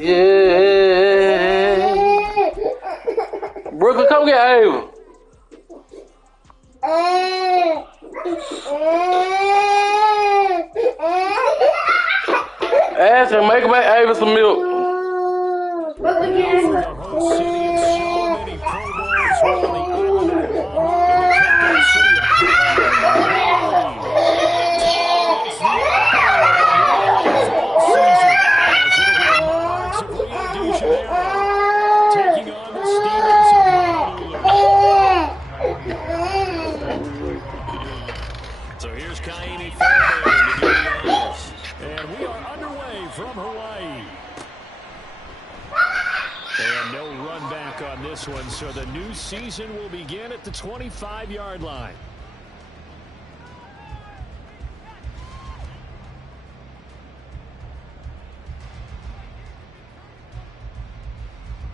Yeah. Brooklyn, come get Ava. Ask her, make Ava some milk. On this one, so the new season will begin at the 25-yard line.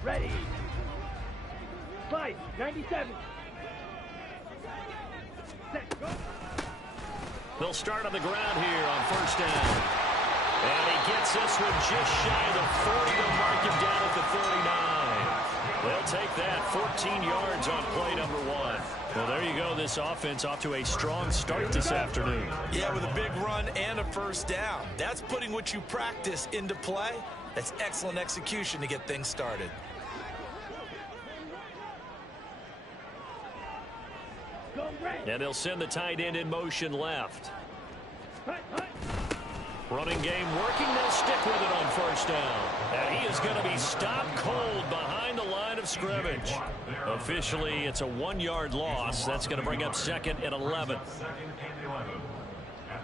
Ready. Fight. 97. Set. Go. They'll start on the ground here on first down. And he gets this one just shy of the 40 to mark him down at the 39. They'll take that 14 yards on play number 1. Well, there you go. This offense off to a strong start this afternoon. Yeah, with a big run and a first down. That's putting what you practice into play. That's excellent execution to get things started. And they'll send the tight end in motion left. Running game working. They'll stick with it on first down. And he is going to be stopped cold behind the line of scrimmage. Officially, it's a 1-yard loss. That's going to bring up second and 11. At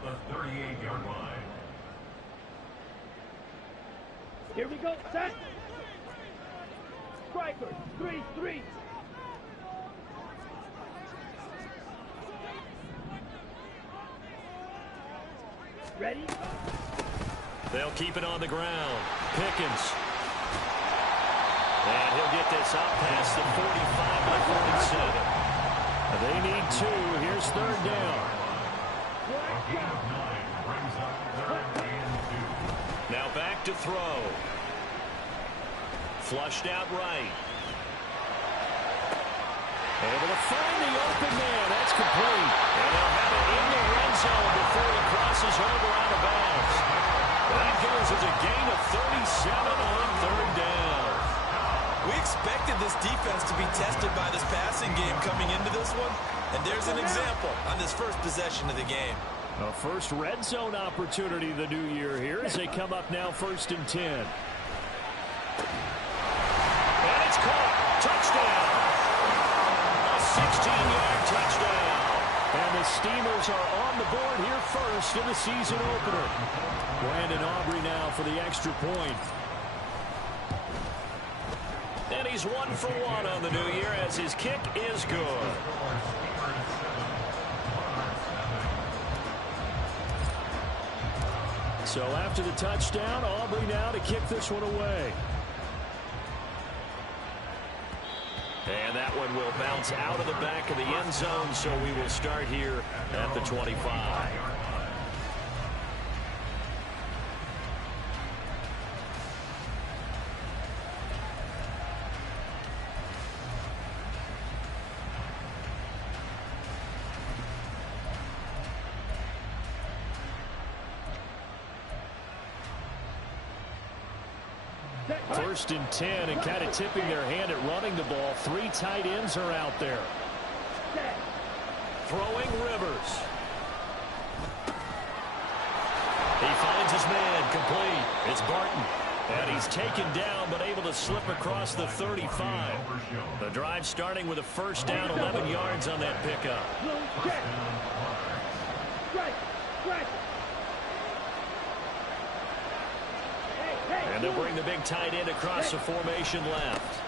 the 38-yard line. Here we go. Set. Striker. 3-3. Ready? They'll keep it on the ground. Pickens. And he'll get this out past the 45 by 47. They need 2. Here's third down. Now back to throw. Flushed out right. Able to find the open man. That's complete. And they'll have it in the red zone before he crosses over out of bounds. That goes as a gain of 37 on third down. We expected this defense to be tested by this passing game coming into this one. And there's an example on this first possession of the game. A first red zone opportunity the new year here as they come up now first and 10. And it's caught. Touchdown. 16-yard touchdown. And the Steamers are on the board here first in the season opener. Brandon Aubrey now for the extra point. And he's 1 for 1 on the new year as his kick is good. So after the touchdown, Aubrey now to kick this one away. And that one will bounce out of the back of the end zone, so we will start here at the 25. First and 10, and kind of tipping their hand at running the ball. 3 tight ends are out there. Throwing Rivers. He finds his man complete. It's Barton. And he's taken down but able to slip across the 35. The drive starting with a first down, 11 yards on that pickup. And they'll bring the big tight end across the formation left.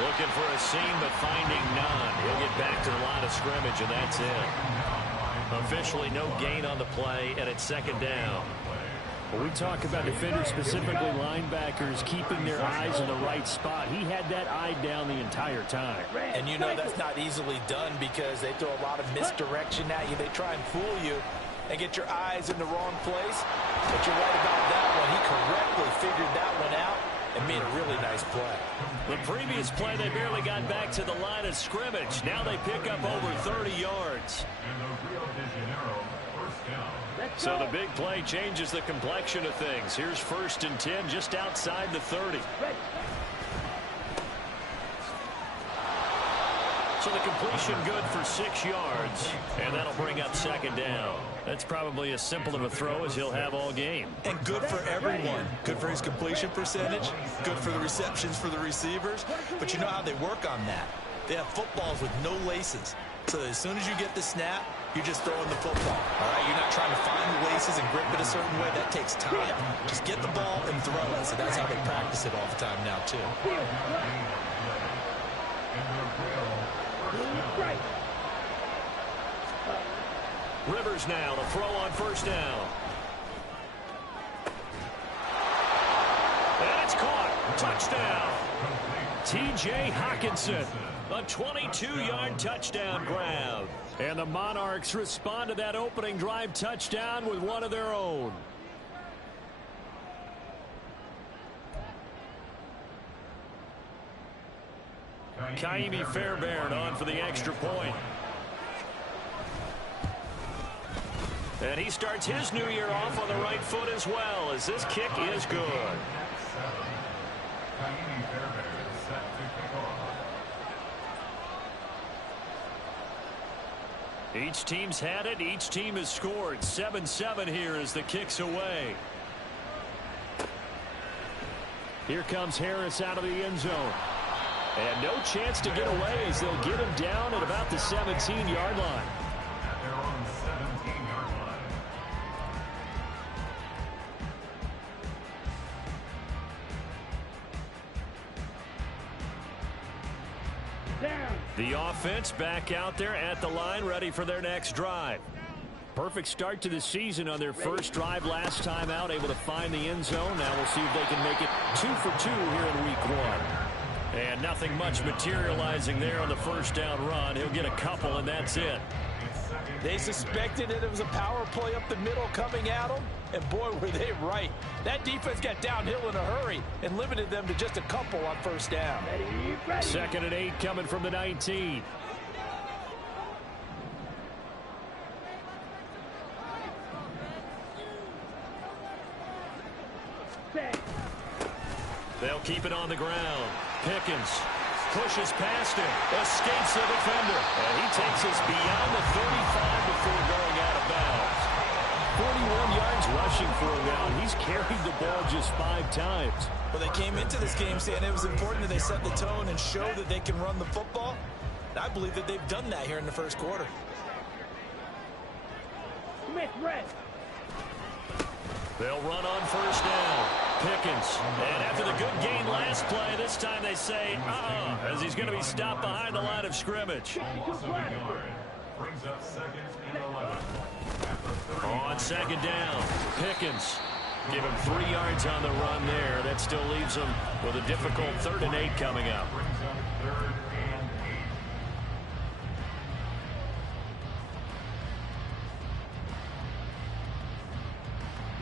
Looking for a seam, but finding none. He'll get back to the line of scrimmage, and that's it. Officially no gain on the play, and it's second down. When we talk about defenders, specifically linebackers, keeping their eyes in the right spot, he had that eye down the entire time. And you know that's not easily done because they throw a lot of misdirection at you. They try and fool you. and get your eyes in the wrong place. But you're right about that one. He correctly figured that one out and made a really nice play. The previous play, they barely got back to the line of scrimmage. Now they pick up over 30 yards. And the Rio de Janeiro first down. So the big play changes the complexion of things. Here's 1st and 10 just outside the 30. So the completion good for 6 yards, and that'll bring up 2nd down. That's probably as simple of a throw as he'll have all game. And good for everyone. Good for his completion percentage, good for the receptions for the receivers. But you know how they work on that. They have footballs with no laces. So that as soon as you get the snap, you're just throwing the football. All right, you're not trying to find the laces and grip it a certain way. That takes time. Just get the ball and throw it. So that's how they practice it all the time now, too. Rivers now to throw on 1st down. And it's caught. Touchdown. T.J. Hockenson. A 22-yard touchdown grab. And the Monarchs respond to that opening drive touchdown with one of their own. Kaimi Fairbairn on for the extra point. And he starts his new year off on the right foot as well, as this kick is good. Kaimi Fairbairn set to kick off. Each team's had it. Each team has scored. 7-7 here as the kick's away. Here comes Harris out of the end zone. And no chance to get away as they'll get him down at about the 17-yard line. At their own 17-yard line. Down. The offense back out there at the line, ready for their next drive. Perfect start to the season on their first drive last time out, able to find the end zone. Now we'll see if they can make it 2 for 2 here in week 1. And nothing much materializing there on the 1st down run. He'll get a couple, and that's it. They suspected that it was a power play up the middle coming at them, and boy, were they right. That defense got downhill in a hurry and limited them to just a couple on 1st down. Ready. 2nd and 8 coming from the 19. Set. They'll keep it on the ground. Pickens pushes past him, escapes the defender, and he takes us beyond the 35 before going out of bounds. 41 yards rushing for him now, and he's carried the ball just 5 times. Well, they came into this game saying it was important that they set the tone and show that they can run the football. And I believe that they've done that here in the 1st quarter. Smith red. They'll run on 1st down. Pickens. And after the good gain last play, this time they say, as he's going to be stopped behind the line of scrimmage. Also a yard. Brings up 2nd and 11. On 2nd down, Pickens. Give him 3 yards on the run there. That still leaves him with a difficult 3rd and 8 coming up. Brings up 3rd and 8.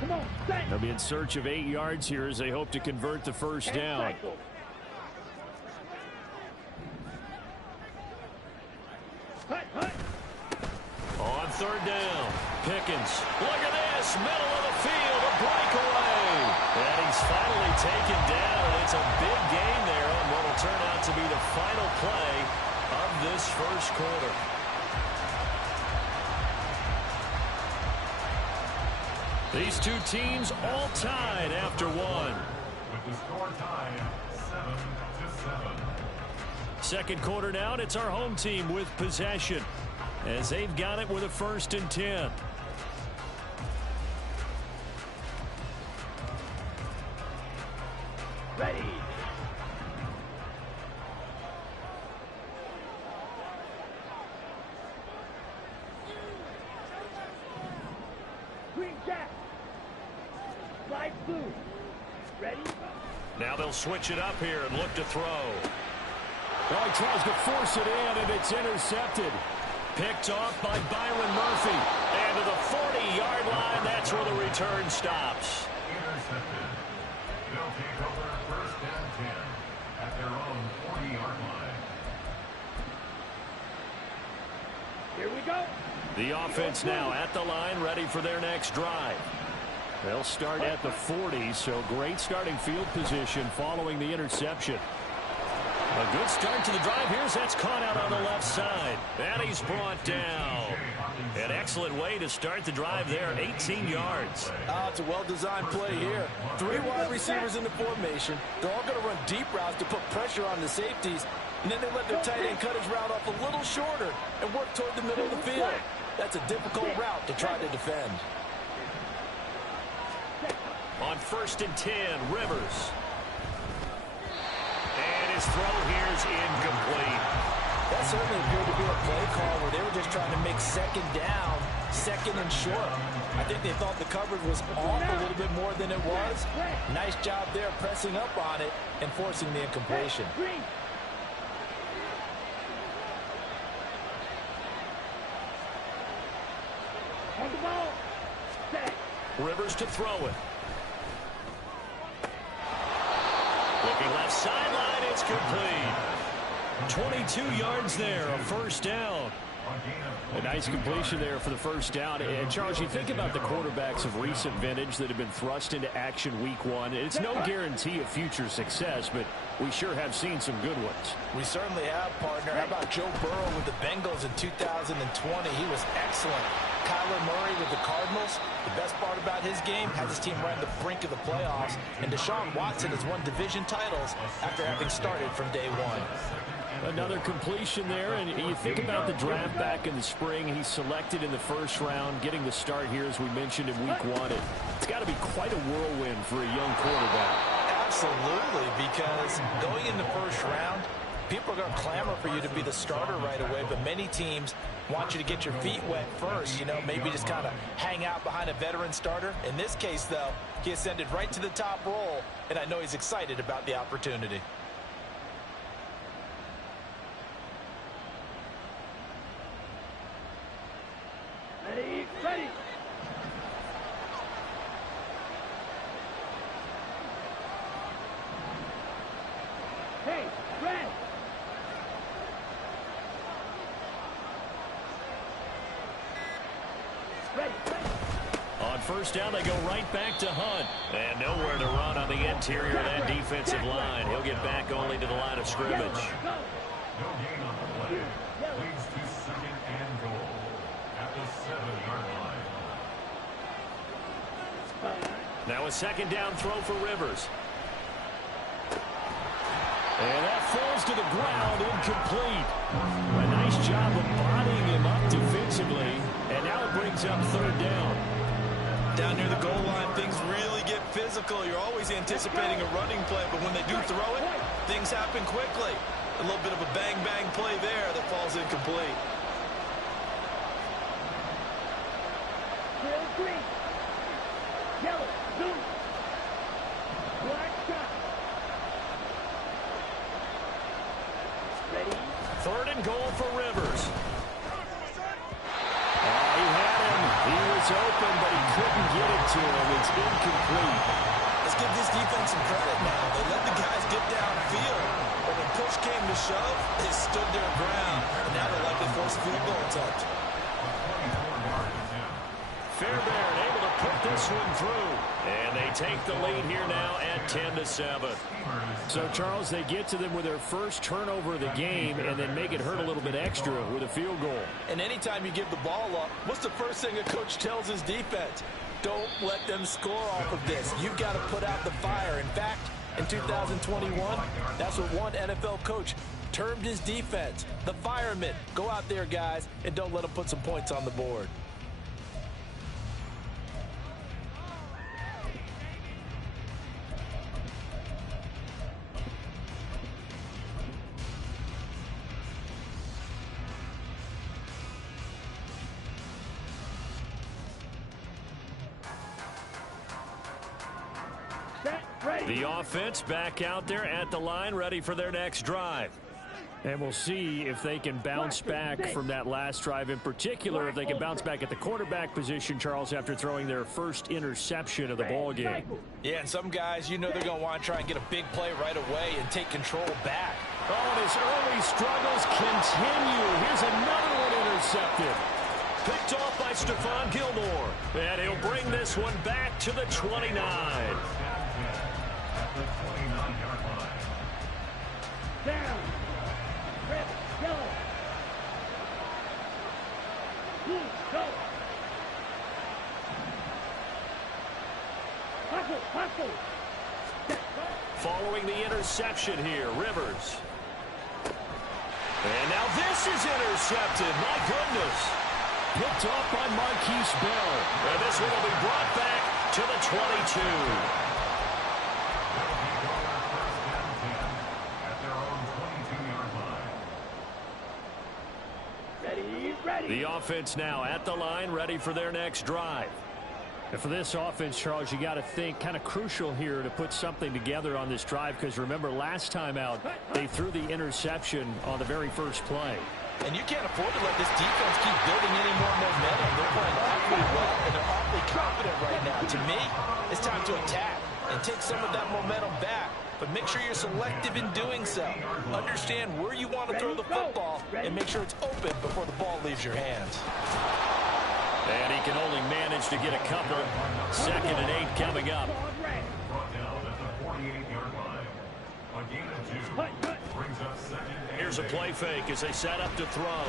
Come on, set. They'll be in search of 8 yards here as they hope to convert the 1st down. Cycle. Hut, hut. On 3rd down, Pickens. Look at this, middle of the field, a breakaway. And he's finally taken down, and it's a big gain there on what will turn out to be the final play of this 1st quarter. These two teams all tied after 1. With the score tied 7-7. 2nd quarter now, and it's our home team with possession as they've got it with a 1st and 10. Ready. Green jack. Light blue. Ready. Now they'll switch it up here and look to throw. Oh, he tries to force it in, and it's intercepted. Picked off by Byron Murphy. And to the 40-yard line. That's where the return stops. Intercepted. They'll take over first and 10 at their own 40-yard line. Here we go. The offense now at the line, ready for their next drive. They'll start at the 40, so great starting field position following the interception. A good start to the drive. That's caught out on the left side. And he's brought down. An excellent way to start the drive there, 18 yards. It's a well-designed play here. 3 wide receivers in the formation. They're all going to run deep routes to put pressure on the safeties. And then they let their tight end cut his route off a little shorter and work toward the middle of the field. That's a difficult route to try to defend. On 1st and 10, Rivers. And his throw here's incomplete. That certainly appeared to be a play call where they were just trying to make second down, second and short. I think they thought the coverage was off a little bit more than it was. Nice job there pressing up on it and forcing the incompletion. On the ball. Set. Rivers to throw it. Looking left sideline, it's complete. 22 yards there, a first down. A nice completion there for the first down. And, Charles, you think about the quarterbacks of recent vintage that have been thrust into action week 1. It's no guarantee of future success, but we sure have seen some good ones. We certainly have, partner. How about Joe Burrow with the Bengals in 2020? He was excellent. Kyler Murray with the Cardinals. The best part about his game, has his team right on the brink of the playoffs. And Deshaun Watson has won division titles after having started from day 1. Another completion there, and you think about the draft back in the spring. He's selected in the first round, getting the start here, as we mentioned, in week 1. It's got to be quite a whirlwind for a young quarterback. Absolutely, because going in the first round, people are going to clamor for you to be the starter right away, but many teams want you to get your feet wet first, maybe just kind of hang out behind a veteran starter. In this case, though, he ascended right to the top role, and I know he's excited about the opportunity. Ready, ready. Hey, red. Ready, ready. On first down, they go right back to Hunt. And nowhere to run on the interior of that defensive line. He'll get back only to the line of scrimmage. No gain on the play. Leads to second and goal at the 7-yard line. Now a second down throw for Rivers. And that falls to the ground, incomplete. A nice job of bodying him up defensively. And now it brings up 3rd down. Down near the goal line, things really get physical. You're always anticipating a running play, but when they do throw it, things happen quickly. A little bit of a bang-bang play there that falls incomplete. Trail green. Yellow, blue. Black shot. Ready. 3rd and goal for Rivers. He had him. He was open, but he couldn't get it to him. It's incomplete. Let's give this defense some credit now. They let the guys get downfield, but when push came to shove, they stood their ground, and now they're likely to force a field goal attempt. Fairbairn able to put this one through. And they take the lead here now at 10-7. So, Charles, they get to them with their first turnover of the game and then make it hurt a little bit extra with a field goal. And anytime you give the ball up, what's the first thing a coach tells his defense? Don't let them score off of this. You've got to put out the fire. In fact, in 2021, that's what one NFL coach termed his defense. The firemen. Go out there, guys, and don't let them put some points on the board. The offense back out there at the line, ready for their next drive. And we'll see if they can bounce back from that last drive, in particular, if they can bounce back at the quarterback position, Charles, after throwing their first interception of the ball game. Yeah, and some guys, you know they're going to want to try and get a big play right away and take control back. Oh, and his early struggles continue. Here's another one intercepted. Picked off by Stephon Gilmore. And he'll bring this one back to the 29. Down. Red, yellow. Blue, go. Hustle. Following the interception here, Rivers. And now this is intercepted. My goodness. Picked off by Marquise Bell. And this one will be brought back to the 22. At their own 22-yard line. Ready. The offense now at the line, ready for their next drive. And for this offense, Charles, you got to think kind of crucial here to put something together on this drive, because remember last time out they threw the interception on the very first play. And you can't afford to let this defense keep building any more momentum. They're playing awfully well, and they're awfully confident right now. To me, it's time to attack and take some of that momentum back. But make sure you're selective in doing so. Understand where you want to throw the football and make sure it's open before the ball leaves your hands. And he can only manage to get a couple. 2nd and 8 coming up. Brought down at the 48-yard line. A gain of 2 brings up 2nd and Here's a play fake as they set up to throw.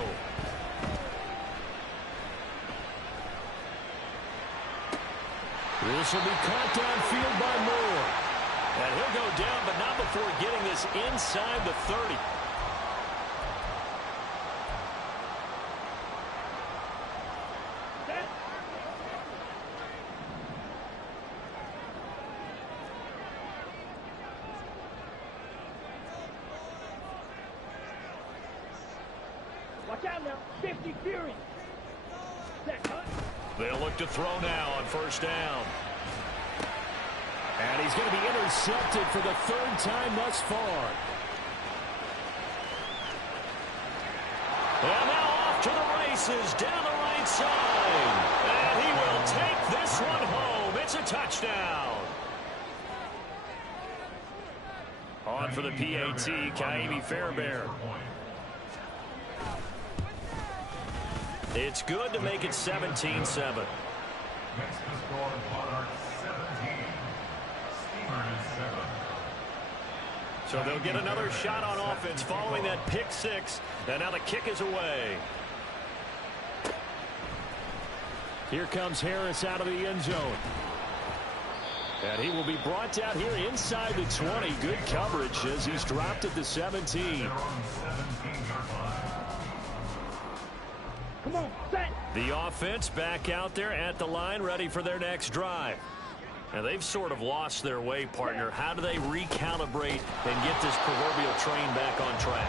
This will be caught downfield by Moore. And he'll go down, but not before getting this inside the 30. Watch out now. 50 Fury. Set cut. They'll look to throw now on 1st down. And he's going to be intercepted for the 3rd time thus far. And now off to the races down the right side. And he will take this one home. It's a touchdown. On for the PAT, Kaimi Fairbairn. It's good to make it 17-7. Makes the score Monarch 17. Steamers 7. So they'll get another shot on offense following that pick 6. And now the kick is away. Here comes Harris out of the end zone. And he will be brought down here inside the 20. Good coverage as he's dropped at the 17. They're on 17-yard line. Come on, set. The offense back out there at the line, ready for their next drive. Now they've sort of lost their way, partner. How do they recalibrate and get this proverbial train back on track?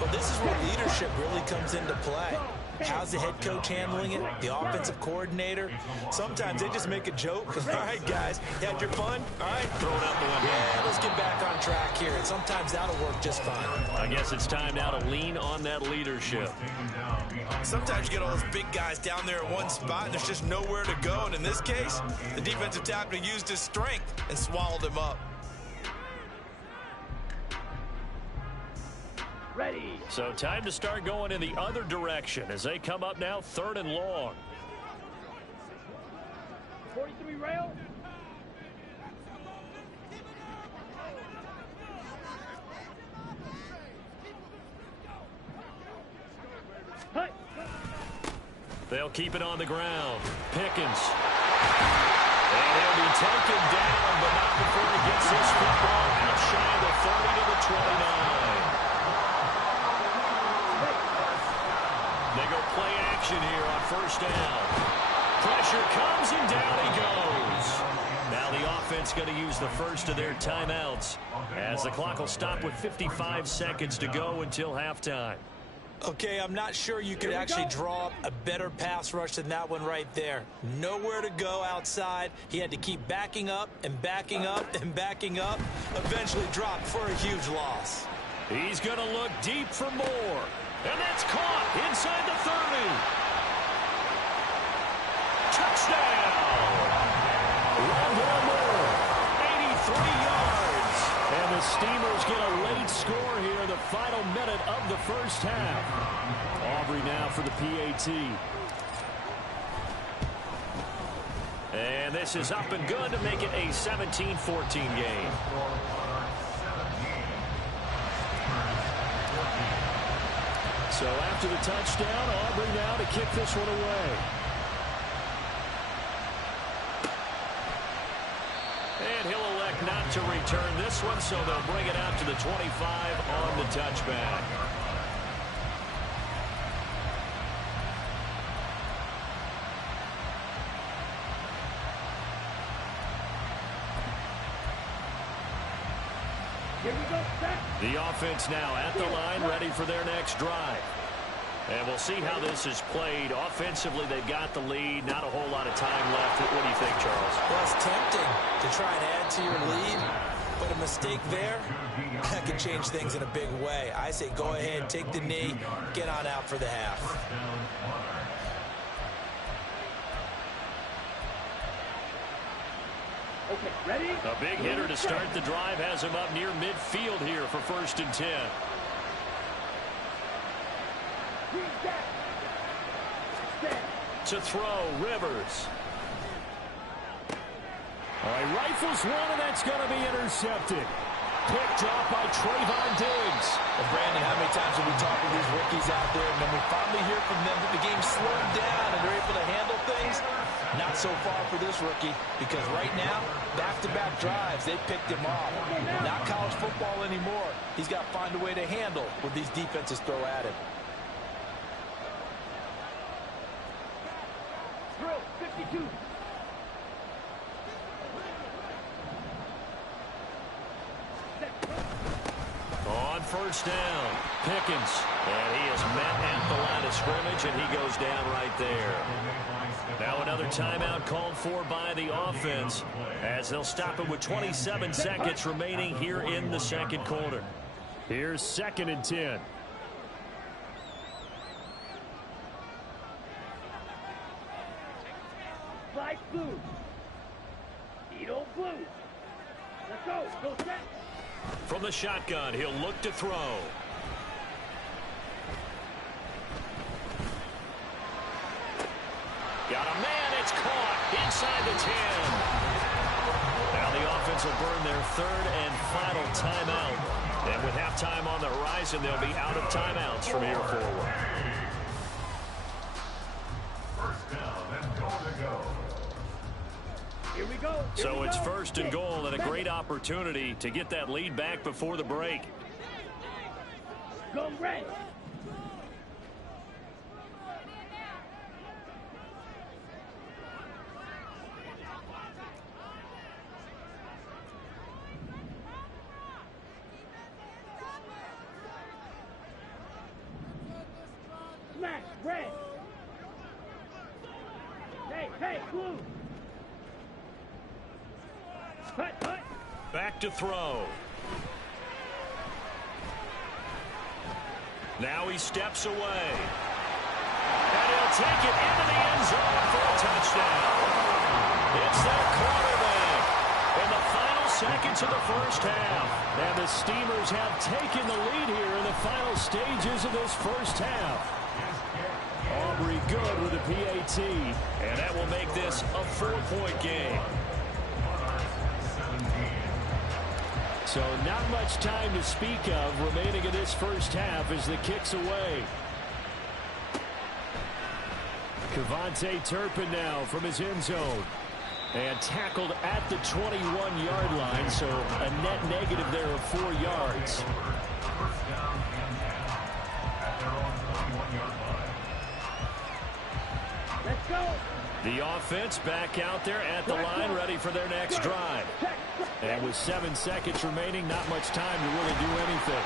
Well, this is where leadership really comes into play. How's the head coach handling it? The offensive coordinator? Sometimes they just make a joke. All right, guys, you had your fun? All right, Throw it out the window. yeah, let's get back on track here. And sometimes that'll work just fine. I guess it's time now to lean on that leadership. Sometimes you get all those big guys down there in one spot, and there's just nowhere to go. And in this case, the defensive tackle used his strength and swallowed him up. Ready. So time to start going in the other direction as they come up now 3rd and long. 43 rail. Hut. They'll keep it on the ground. Pickens. And he'll be taken down, but not before he gets this football outside the 30 to the 29. They go play action here on 1st down. Pressure comes and down he goes. Now the offense going to use the first of their timeouts as the clock will stop with 55 seconds to go until halftime. Okay, I'm not sure you could actually draw up a better pass rush than that one right there. Nowhere to go outside. He had to keep backing up and backing up and backing up. Eventually dropped for a huge loss. He's going to look deep for more. And that's caught inside the 30. Touchdown! Rondell Moore, 83 yards. And the Steamers get a late score here, the final minute of the first half. Aubrey now for the PAT. And this is up and good to make it a 17-14 game. So after the touchdown, Aubrey now to kick this one away. And he'll elect not to return this one, so they'll bring it out to the 25 on the touchback. Here we go, set. The offense now at the line, ready for their next drive. And we'll see how this is played. Offensively, they've got the lead. Not a whole lot of time left. What do you think, Charles? Well, it's tempting to try and add to your lead, but a mistake there, that could change things in a big way. I say go ahead, take the knee, get on out for the half. Okay, ready? A big hitter to start the drive has him up near midfield here for 1st and 10. To throw, Rivers. All right, rifles one, and that's going to be intercepted. Picked off by Trayvon Diggs. Well, Brandon, how many times have we talked to these rookies out there, and then we finally hear from them that the game slowed down and they're able to handle things? Not so far for this rookie, because right now, back-to-back drives, they picked him off. Not college football anymore. He's got to find a way to handle what these defenses throw at him. Drill 52. On 1st down, Pickens. And he is met at the line of scrimmage, and he goes down right there. Now another timeout called for by the offense, as they'll stop it with 27 seconds remaining here in the second quarter. Here's 2nd and 10. Fly blue. Edo blue. Let's go. Go set. From the shotgun, he'll look to throw. Got a man, it's caught inside the 10. Now the offense will burn their 3rd and final timeout. And with halftime on the horizon, they'll be out of timeouts from here forward. First down and goal to go. Here we go. So it's 1st and goal, and a great opportunity to get that lead back before the break. Go red. Smash red. Hey, blue. Hut. Back to throw. Now he steps away. And he'll take it into the end zone for a touchdown. It's their quarterback in the final seconds of the first half. And the Steamers have taken the lead here in the final stages of this first half. Aubrey good with a PAT. And that will make this a 4-point game. So not much time to speak of remaining in this first half as the kick's away. Cavante Turpin now from his end zone. And tackled at the 21-yard line, so a net negative there of 4 yards. First down and 10 at their own 21-yard line. Let's go. The offense back out there at the line, ready for their next drive. And with 7 seconds remaining, not much time to really do anything.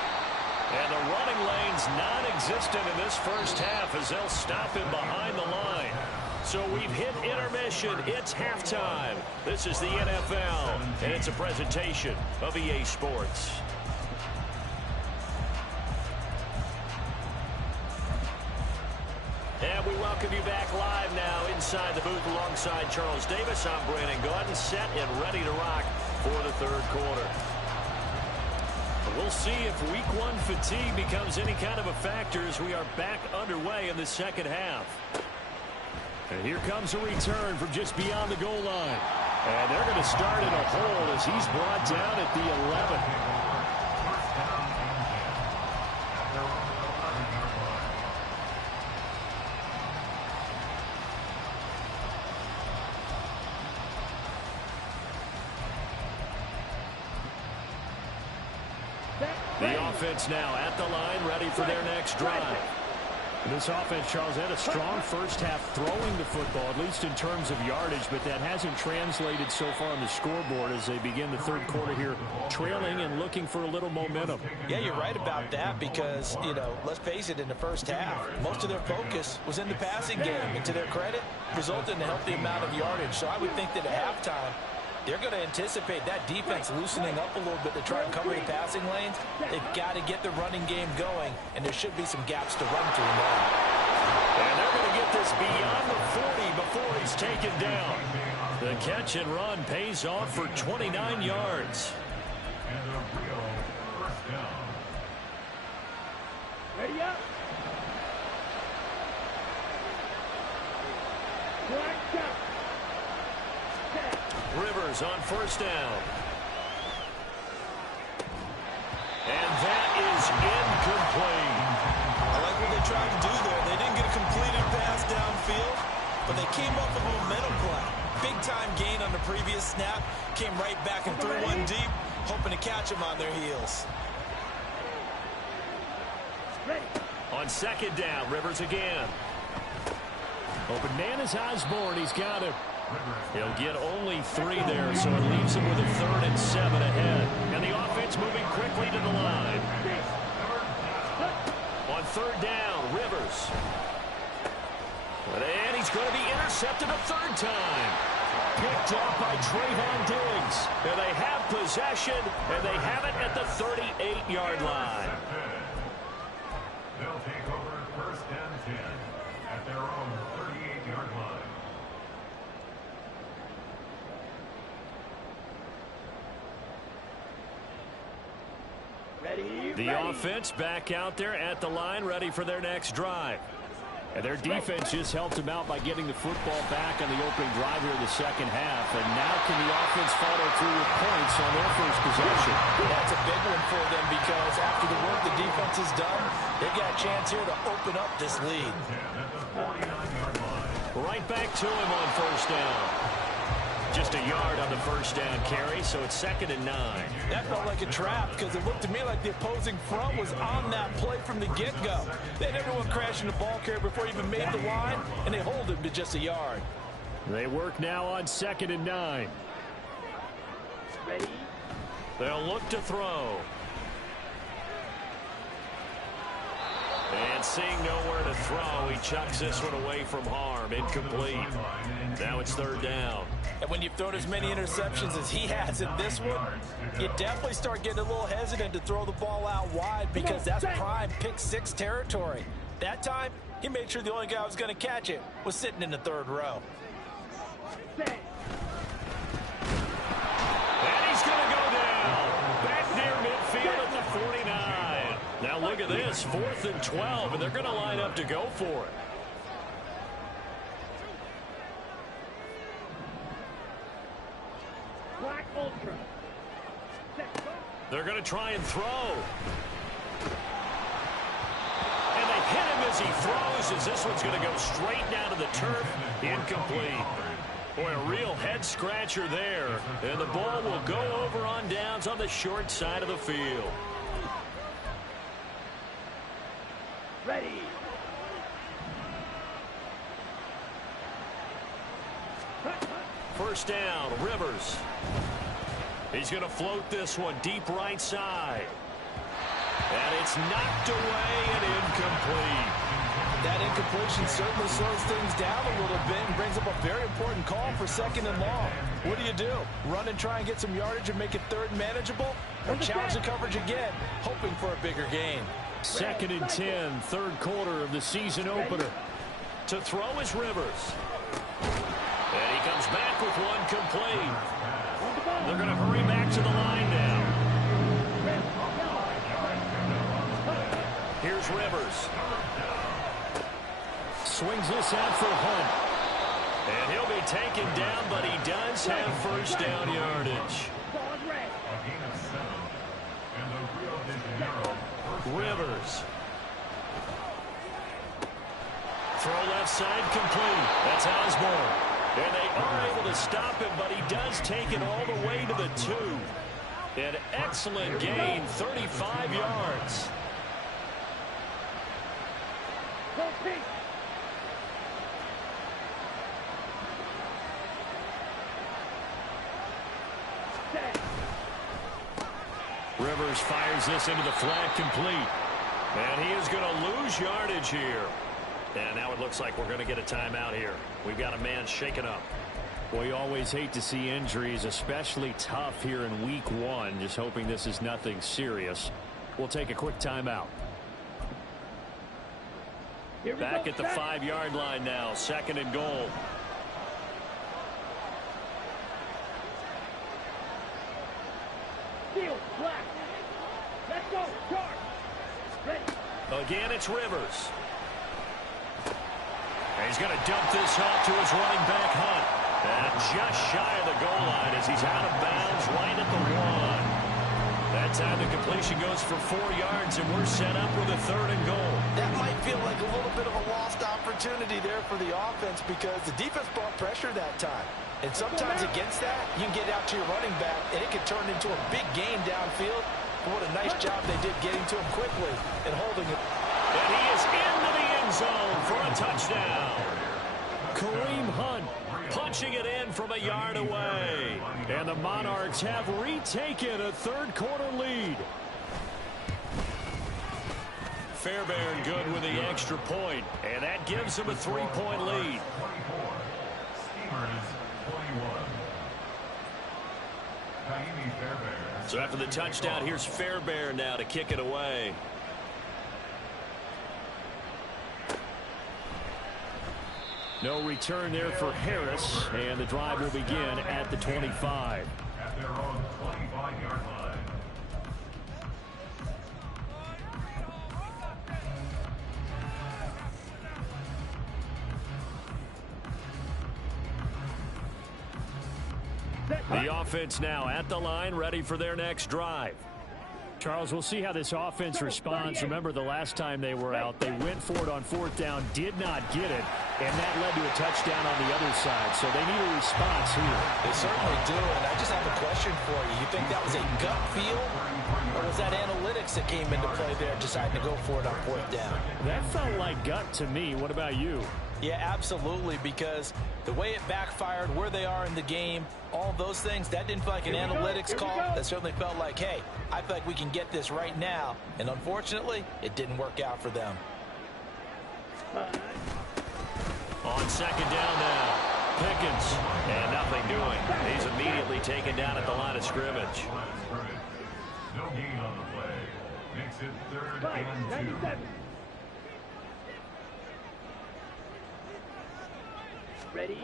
And the running lane's non-existent in this first half as they'll stop him behind the line. So we've hit intermission. It's halftime. This is the NFL, and it's a presentation of EA Sports. welcome you back live now inside the booth alongside Charles Davis. I'm Brandon Gaudin, set and ready to rock for the third quarter. We'll see if week one fatigue becomes any kind of a factor as we are back underway in the second half. And here comes a return from just beyond the goal line. And they're going to start in a hole as he's brought down at the 11. The offense now at the line, ready for their next drive. This offense, Charles, had a strong first half throwing the football, at least in terms of yardage, but that hasn't translated so far on the scoreboard as they begin the third quarter here, trailing and looking for a little momentum. Yeah, you're right about that because, let's face it, in the first half, most of their focus was in the passing game, and to their credit, resulted in a healthy amount of yardage. So I would think that at halftime, they're going to anticipate that defense loosening up a little bit to try and cover the passing lanes. They've got to get the running game going, and there should be some gaps to run through now. And they're going to get this beyond the 40 before he's taken down. The catch and run pays off for 29 yards. And a real first down. Ready up. Black out. Rivers on first down. And that is incomplete. I like what they tried to do there. They didn't get a completed pass downfield, but they came up with a momentum play. Big-time gain on the previous snap. Came right back and threw one deep, hoping to catch them on their heels. On second down, Rivers again. Open man is Osborne. He's got him. He'll get only 3 there, so it leaves him with a 3rd and 7 ahead. And the offense moving quickly to the line. On third down, Rivers. And he's going to be intercepted a 3rd time. Picked up by Trayvon Diggs. And they have possession, and they have it at the 38-yard line. They'll take over first and 10 at their own 38-yard line. The offense back out there at the line, ready for their next drive. And their defense just helped them out by getting the football back on the opening drive here in the second half. And now can the offense follow through with points on their first possession? That's a big one for them because after the work the defense has done, they've got a chance here to open up this lead. Right back to him on first down. Just a yard on the first down carry, so it's 2nd and 9. That felt like a trap because it looked to me like the opposing front was on that play from the get-go. They had everyone crashing the ball carrier before he even made the line, and they hold him to just a yard. They work now on 2nd and 9. Ready? They'll look to throw. And seeing nowhere to throw, he chucks this one away from harm. Incomplete. Now it's 3rd down. And when you've thrown as many interceptions as he has in this one, you definitely start getting a little hesitant to throw the ball out wide because that's prime pick 6 territory. That time, he made sure the only guy who was going to catch it was sitting in the 3rd row. And he's going to go down. Back near midfield at the 49. Now look at this, 4th and 12, and they're going to line up to go for it. Black Ultra. They're going to try and throw. And they hit him as he throws, as this one's going to go straight down to the turf. Incomplete. Boy, a real head-scratcher there. And the ball will go over on downs on the short side of the field. Ready. First down, Rivers. He's going to float this one deep right side. And it's knocked away and incomplete. That incompletion certainly slows things down a little bit and brings up a very important call for 2nd and long. What do? Run and try and get some yardage and make it 3rd manageable? Or challenge the coverage again, hoping for a bigger gain? 2nd and 10, 3rd quarter of the season opener. To throw is Rivers. And he comes back with one complete. They're going to hurry back to the line now. Here's Rivers. Swings this out for Hunt. And he'll be taken down, but he does have first down yardage. Rivers. Throw left side complete. That's Osborne. And they are able to stop him, but he does take it all the way to the 2. An excellent gain, 35 yards. Rivers fires this into the flat complete. And he is going to lose yardage here. And now it looks like we're going to get a timeout here. We've got a man shaken up. Well, you always hate to see injuries, especially tough here in week 1. Just hoping this is nothing serious. We'll take a quick timeout. Back at the 5-yard line now, 2nd and goal. Field, black. Let's go, charge. Ready. Again, it's Rivers. And he's going to dump this off to his running back, Hunt. And just shy of the goal line as he's out of bounds right at the 1. That time the completion goes for 4 yards, and we're set up with a 3rd and goal. That might feel like a little bit of a lost opportunity there for the offense because the defense brought pressure that time. And sometimes against that, you can get out to your running back, and it can turn into a big gain downfield. But what a nice job they did getting to him quickly and holding it. And he is into the end zone for a touchdown. Kareem Hunt punching it in from a yard away. And the Monarchs have retaken a 3rd quarter lead. Fairbairn good with the extra point, and that gives them a 3-point lead. So after the touchdown, here's Fairbairn now to kick it away. No return there for Harris, and the drive will begin at the 25. At their own 25-yard line. The offense now at the line, ready for their next drive. Charles, we'll see how this offense responds. Remember the last time they were out, they went for it on 4th down, did not get it, and that led to a touchdown on the other side. So they need a response here. They certainly do, and I just have a question for you. You think that was a gut feel, or was that analytics that came into play there deciding to go for it on 4th down? That felt like gut to me. What about you? Yeah, absolutely, because the way it backfired, where they are in the game, all those things, that didn't feel like an analytics call. That certainly felt like, hey, I feel like we can get this right now. And unfortunately, it didn't work out for them. On 2nd down now, Pickens, and nothing doing. He's immediately taken down at the line of scrimmage. No gain on the play. Makes it 3rd and 2. Ready.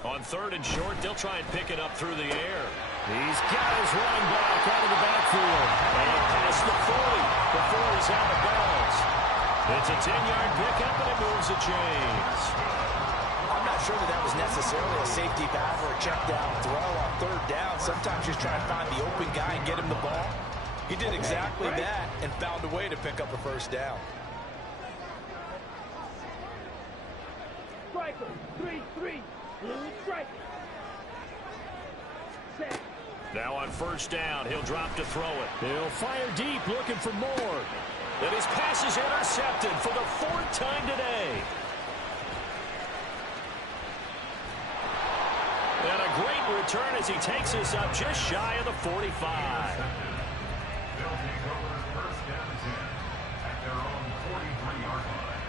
On 3rd and short, they'll try and pick it up through the air. He's got his running back out of the backfield. And past the 40 before he's out of bounds. It's a 10-yard pickup, and it moves the chains. I'm not sure that was necessarily a safety valve or a check down throw on 3rd down. Sometimes just try and find the open guy and get him the ball. He did exactly that and found a way to pick up a 1st down. Striker, 3-3. Blue striker. Set. Now on 1st down, he'll drop to throw it. He'll fire deep, looking for more. And his pass is intercepted for the 4th time today. And a great return as he takes this up just shy of the 45. They'll take over 1st down and 10 at their own 43-yard line.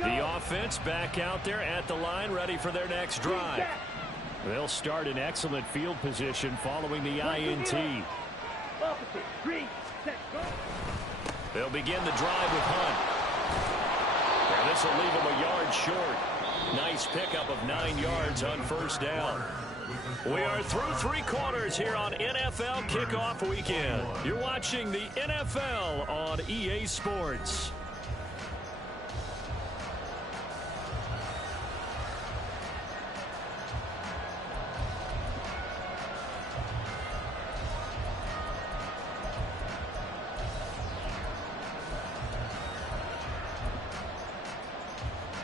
The offense back out there at the line, ready for their next drive. They'll start in excellent field position following the INT. Opposite. 3, set, go. They'll begin the drive with Hunt. And this will leave him a yard short. Nice pickup of 9 yards on first down. We are through 3 quarters here on NFL Kickoff Weekend. You're watching the NFL on EA Sports.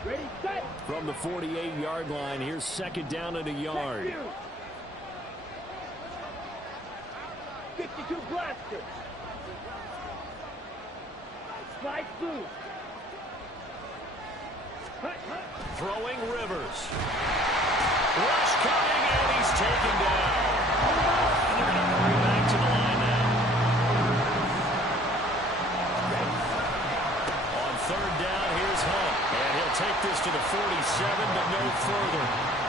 Ready, set. From the 48-yard line, here's second down and a yard. 52 blaster. Slide through. Hut, hut. Throwing Rivers. Rush coming, and he's taken down. And they're going to hurry back to the line now. On third down, here's Hunt. And he'll take this to the 47, but no further.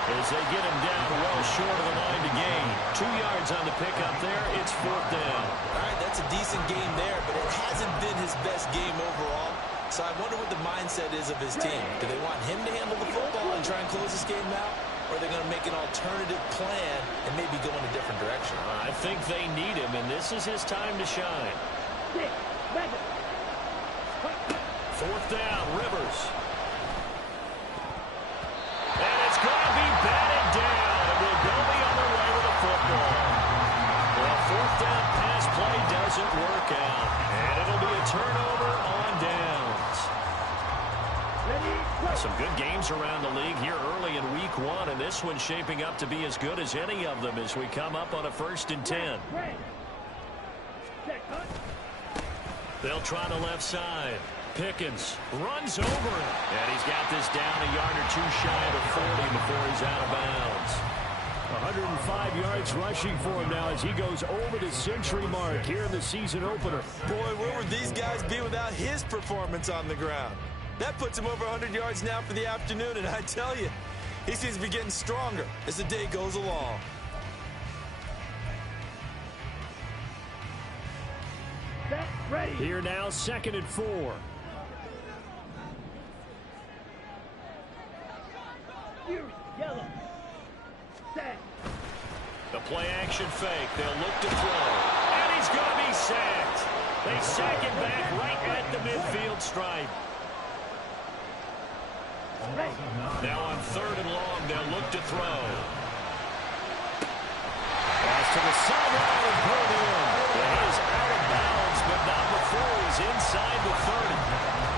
As they get him down well short of the line to gain. 2 yards on the pickup there. It's fourth down. All right, that's a decent game there, but it hasn't been his best game overall. So I wonder what the mindset is of his team. Do they want him to handle the football and try and close this game out? Or are they going to make an alternative plan and maybe go in a different direction? I think they need him, and this is his time to shine. 6, Madden. Fourth down, Rivers. And it's going to be batted down, and we'll go the other way with the football. Well, fourth down pass play doesn't work out, and it'll be a turnover on downs. Some good games around the league here early in week 1, and this one's shaping up to be as good as any of them as we come up on a 1st and 10. They'll try the left side. Pickens runs over him, and he's got this down a yard or 2 shy of the 40 before he's out of bounds. 105 yards rushing for him now as he goes over the century mark here in the season opener. Boy, where would these guys be without his performance on the ground? That puts him over 100 yards now for the afternoon, and I tell you, he seems to be getting stronger as the day goes along. Set, ready. Here now, 2nd and 4. Yellow. Set. The play action fake. They'll look to throw. And he's going to be sacked. They sack him back right at the midfield stripe. Now on 3rd and long, they'll look to throw. Pass to the sideline and pulled in. It is out of bounds, but not before he's inside the 30.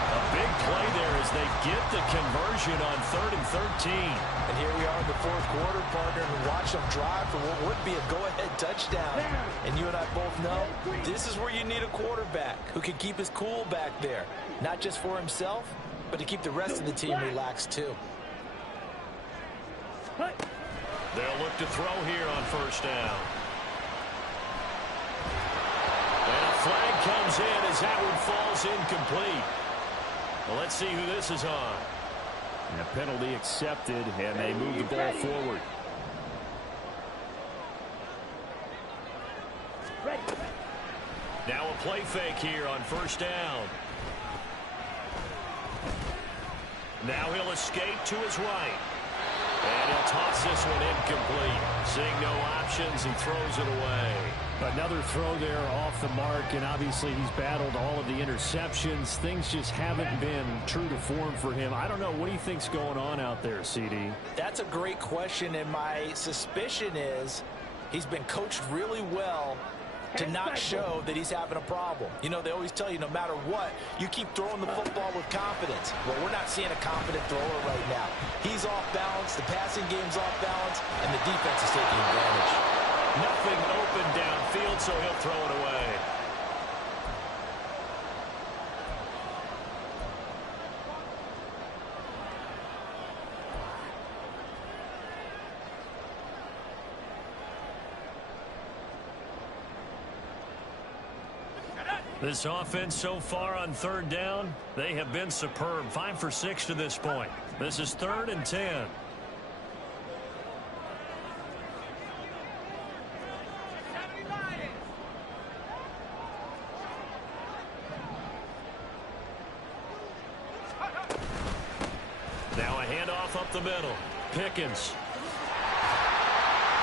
A big play there as they get the conversion on 3rd and 13. And here we are in the 4th quarter, partner, and watch them drive for what would be a go-ahead touchdown. And you and I both know this is where you need a quarterback who can keep his cool back there. Not just for himself, but to keep the rest of the team relaxed too. They'll look to throw here on 1st down. And a flag comes in as that one falls incomplete. Well, let's see who this is on. And a penalty accepted, and they move the ball forward. Now a play fake here on 1st down. Now he'll escape to his right. And he'll toss this one incomplete. Seeing no options, he throws it away. Another throw there off the mark, and obviously he's battled all of the interceptions. Things just haven't been true to form for him. I don't know. What do you think's going on out there, CD? That's a great question, and my suspicion is he's been coached really well to not show that he's having a problem. You know, they always tell you no matter what, you keep throwing the football with confidence. Well, we're not seeing a confident thrower right now. He's off balance, the passing game's off balance, and the defense is taking advantage. Nothing open downfield, so he'll throw it away. This offense so far on 3rd down, they have been superb. 5 for 6 to this point. This is 3rd and 10. up the middle. Pickens.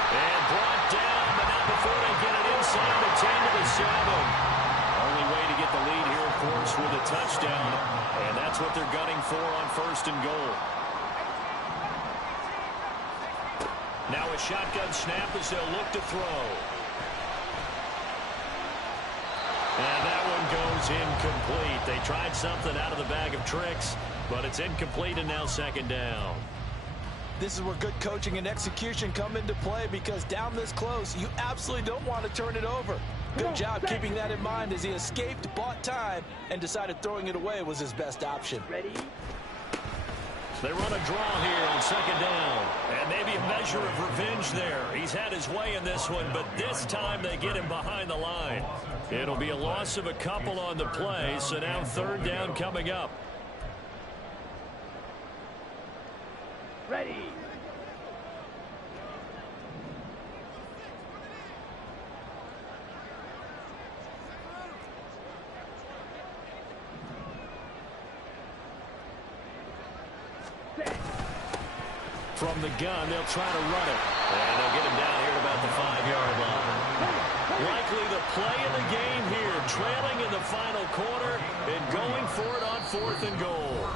And brought down, but not before they get it inside the 10 to the 7. Only way to get the lead here, of course, with a touchdown. And that's what they're gunning for on 1st and goal. Now a shotgun snap as they'll look to throw. And that one goes incomplete. They tried something out of the bag of tricks, but it's incomplete and now 2nd down. This is where good coaching and execution come into play, because down this close, you absolutely don't want to turn it over. Good job keeping that in mind as he escaped, bought time, and decided throwing it away was his best option. Ready? They run a draw here on 2nd down. And maybe a measure of revenge there. He's had his way in this one, but this time they get him behind the line. It'll be a loss of a couple on the play, so now 3rd down coming up. Ready? From the gun, they'll try to run it. And they'll get him down here at about the 5-yard line. Likely the play of the game here, trailing in the final quarter and going for it on 4th and goal.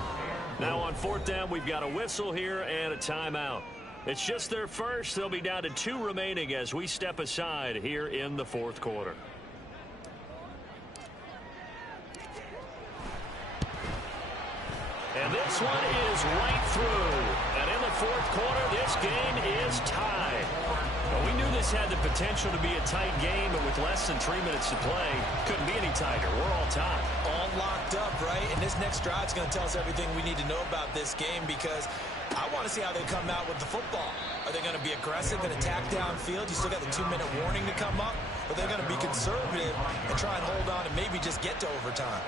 Now on 4th down, we've got a whistle here and a timeout. It's just their first. They'll be down to 2 remaining as we step aside here in the 4th quarter. And this one is right through. And in the 4th quarter, this game is tied. Well, we knew this had the potential to be a tight game, but with less than 3 minutes to play, couldn't be any tighter. We're all tied. All locked up, right? And this next drive is going to tell us everything we need to know about this game, because I want to see how they come out with the football. Are they going to be aggressive and attack downfield? You still got the 2-minute warning to come up. Or they're going to be conservative and try and hold on and maybe just get to overtime.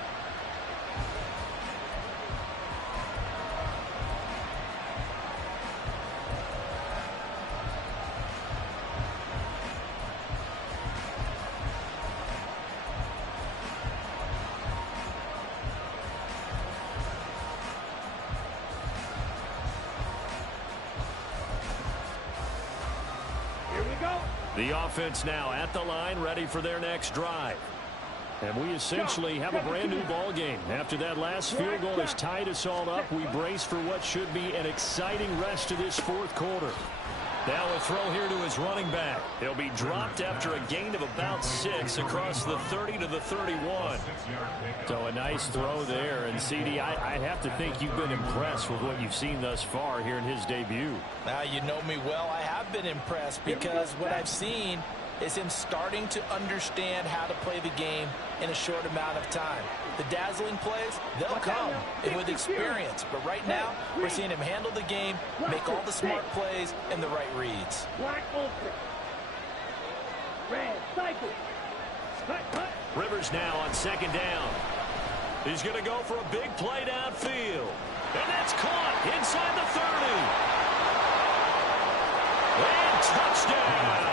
The offense now at the line, ready for their next drive. And we essentially have a brand new ball game. After that last field goal has tied us all up, we brace for what should be an exciting rest of this 4th quarter. Now a throw here to his running back. He'll be dropped after a gain of about 6 across the 30 to the 31. So a nice throw there. And, CD, I have to think you've been impressed with what you've seen thus far here in his debut. Now, you know me well. I have been impressed, because what I've seen is him starting to understand how to play the game in a short amount of time. The dazzling plays, they'll come with experience. But right now, we're seeing him handle the game, make all the smart plays, and the right reads. Black ultra. Red cycle. Rivers now on 2nd down. He's going to go for a big play downfield. And that's caught inside the 30. And touchdown.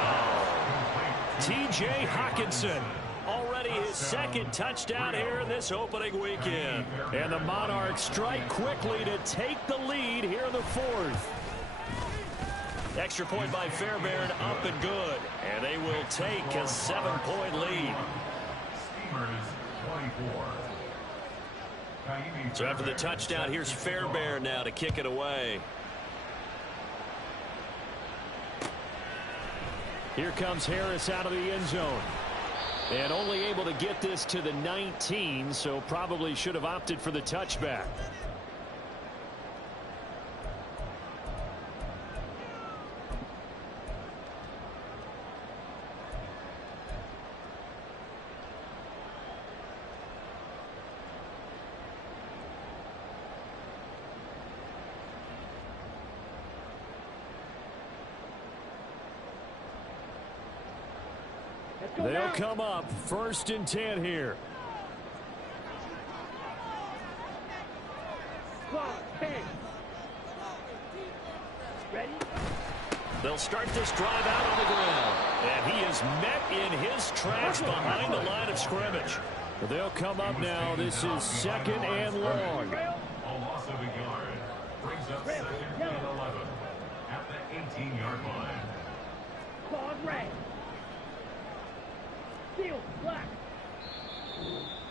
T.J. Hockenson. Already his 2nd touchdown here in this opening weekend. And the Monarchs strike quickly to take the lead here in the 4th. Extra point by Fairbairn, up and good. And they will take a 7-point lead. So after the touchdown, here's Fairbairn now to kick it away. Here comes Harris out of the end zone. And only able to get this to the 19, so probably should have opted for the touchback. They'll come up 1st and 10 here. Ready? They'll start this drive out on the ground. And he is met in his tracks behind the line of scrimmage. They'll come up now. This is 2nd and long. A loss of a yard. Brings up 2nd and 11. 17-yard line. Card red. Field black.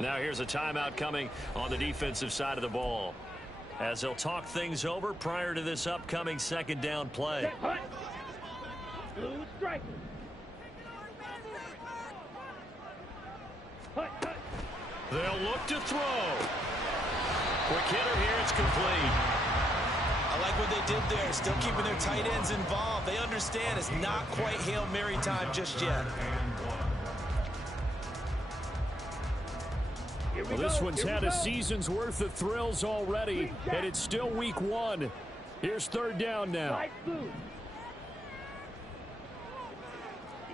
Now here's a timeout coming on the defensive side of the ball, as they'll talk things over prior to this upcoming second down play. Set hut. Blue striker. Hut, hut. They'll look to throw. Quick hitter here, it's complete. I like what they did there, still keeping their tight ends involved. They understand it's not quite Hail Mary time just yet. Well, this one's had a season's worth of thrills already, and it's still week one. Here's third down now. Light blue.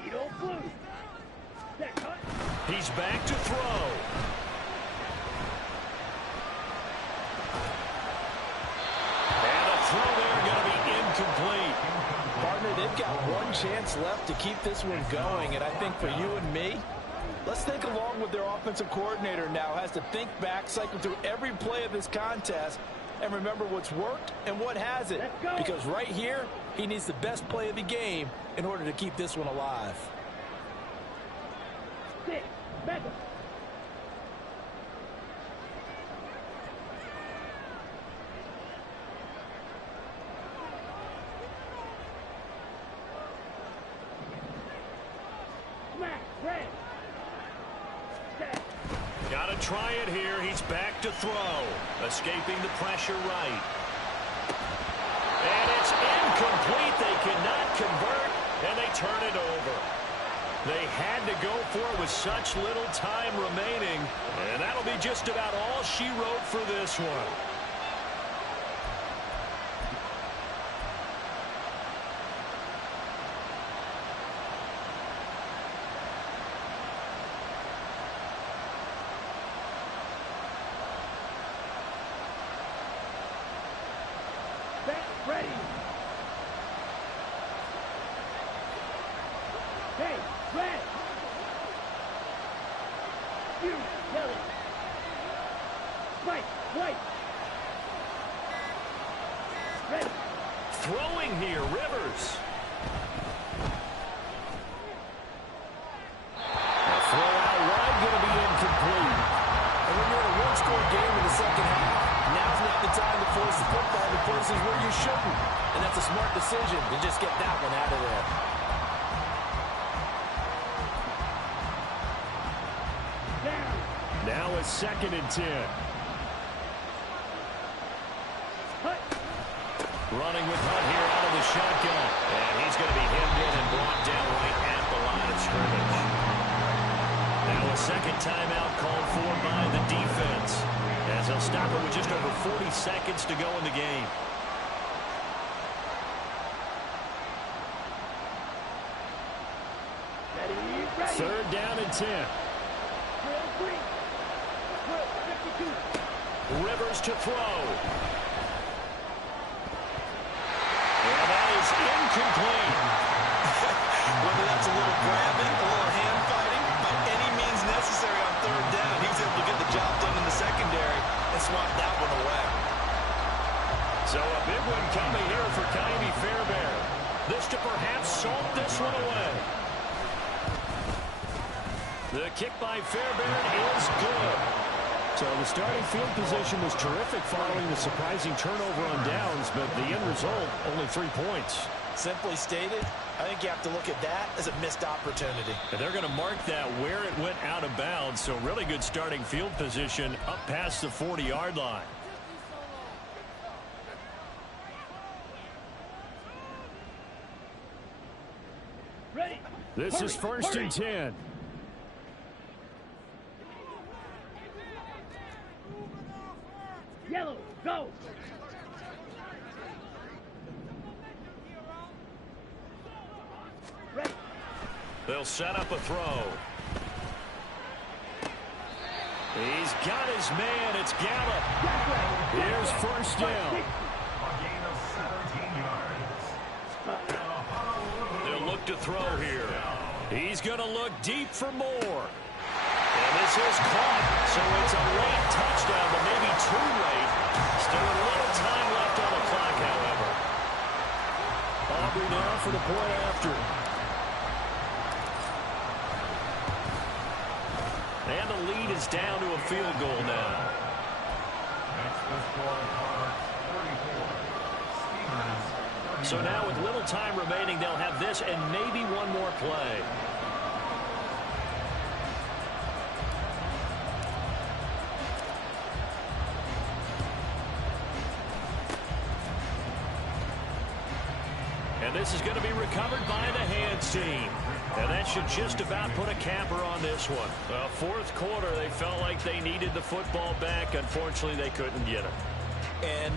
Needle blue. Set hut. He's back to throw. And a throw there going to be incomplete. Partner, they've got one chance left to keep this one going, and I think for you and me, let's think along with their offensive coordinator now. Has to think back, cycle through every play of this contest, and remember what's worked and what hasn't. Because right here, he needs the best play of the game in order to keep this one alive. 6. Mega. Smack. Red. Set. Got to try it here. He's back to throw. Escaping the pressure right. And it's incomplete. They cannot convert, and they turn it over. They had to go for it with such little time remaining, and that'll be just about all she wrote for this one. Set. Ready. Hey. Red. You. Yellow. White. White. Red. Throwing here, Rivers. A throw out wide, going to be incomplete. And when you're in a one-score game in the second half, now's not the time to force the football to places where you shouldn't. And that's a smart decision to just get that one out of there. Down. Now it's 2nd and 10. Hut. Running with Hunt here out of the shotgun. And he's going to be hemmed in and brought down right at the line of scrimmage. Now a second timeout called for by the defense, as they'll stop it with just over 40 seconds to go in the game. Ready. Ready. Third down and 10. Drill 3. Drill 52. Rivers to throw. And that is incomplete. Whether that's a little grabbing, a little hand fighting, by any means necessary on third down, he's able to get the job done in the secondary and swat that one away. So a big one coming here for Kylie Fairbairn. This to perhaps salt this one away. The kick by Fairbairn is good. So the starting field position was terrific following the surprising turnover on downs, but the end result, only 3 points. Simply stated, I think you have to look at that as a missed opportunity. And they're going to mark that where it went out of bounds, so really good starting field position up past the 40-yard line. Ready. This is 1st and 10. Yellow. Go. Ready. They'll set up a throw. He's got his man. It's Gallup. Here's 1st down. A gain of 17 yards. They'll look to throw here. He's going to look deep for more. And this is caught. So it's a late touchdown, but maybe too late. Still a little time left on the clock, however. Aubrey now point after. And the lead is down to a field goal now. Next, the score, Monarch 44. Steelers. So now with little time remaining, they'll have this and maybe one more play. And this is going to be recovered by the hands team. And that should just about put a capper on this one. Fourth quarter, they felt like they needed the football back. Unfortunately, they couldn't get it. And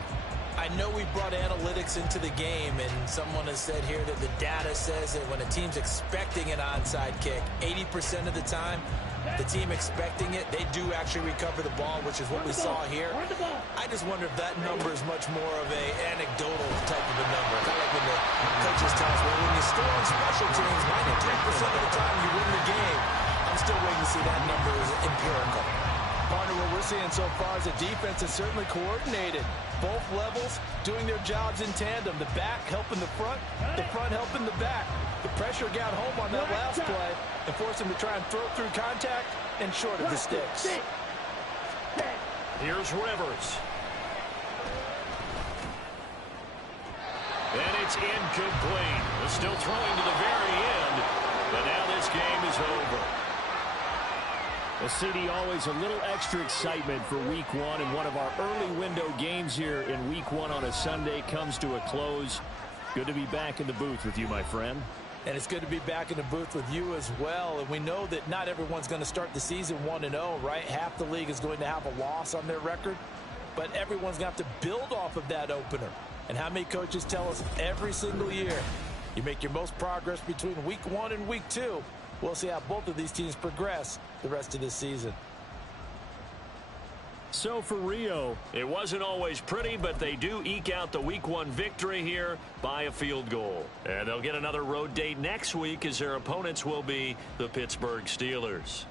I know we brought analytics into the game, and someone has said here that the data says that when a team's expecting an onside kick, 80% of the time, the team expecting it, they do actually recover the ball, which is what we saw here. I just wonder if that number is much more of a anecdotal type of a number. Kind of like when the coaches tell us, well, when you score on special teams, 93% of the time you win the game. I'm still waiting to see that number is empirical. Partner, what we're seeing so far is the defense is certainly coordinated. Both levels doing their jobs in tandem. The back helping the front helping the back. The pressure got home on that last play and forced him to try and throw through contact and short of the sticks. Here's Rivers. And it's incomplete. They're still throwing to the very end, but now this game is over. Well, CD, always a little extra excitement for Week 1, and one of our early window games here in Week 1 on a Sunday comes to a close. Good to be back in the booth with you, my friend. And it's good to be back in the booth with you as well. And we know that not everyone's going to start the season 1-0, right? Half the league is going to have a loss on their record. But everyone's going to have to build off of that opener. And how many coaches tell us every single year, you make your most progress between Week 1 and Week 2. We'll see how both of these teams progress the rest of this season. So for Rio, it wasn't always pretty, but they do eke out the Week 1 victory here by a field goal. And they'll get another road date next week as their opponents will be the Pittsburgh Steelers.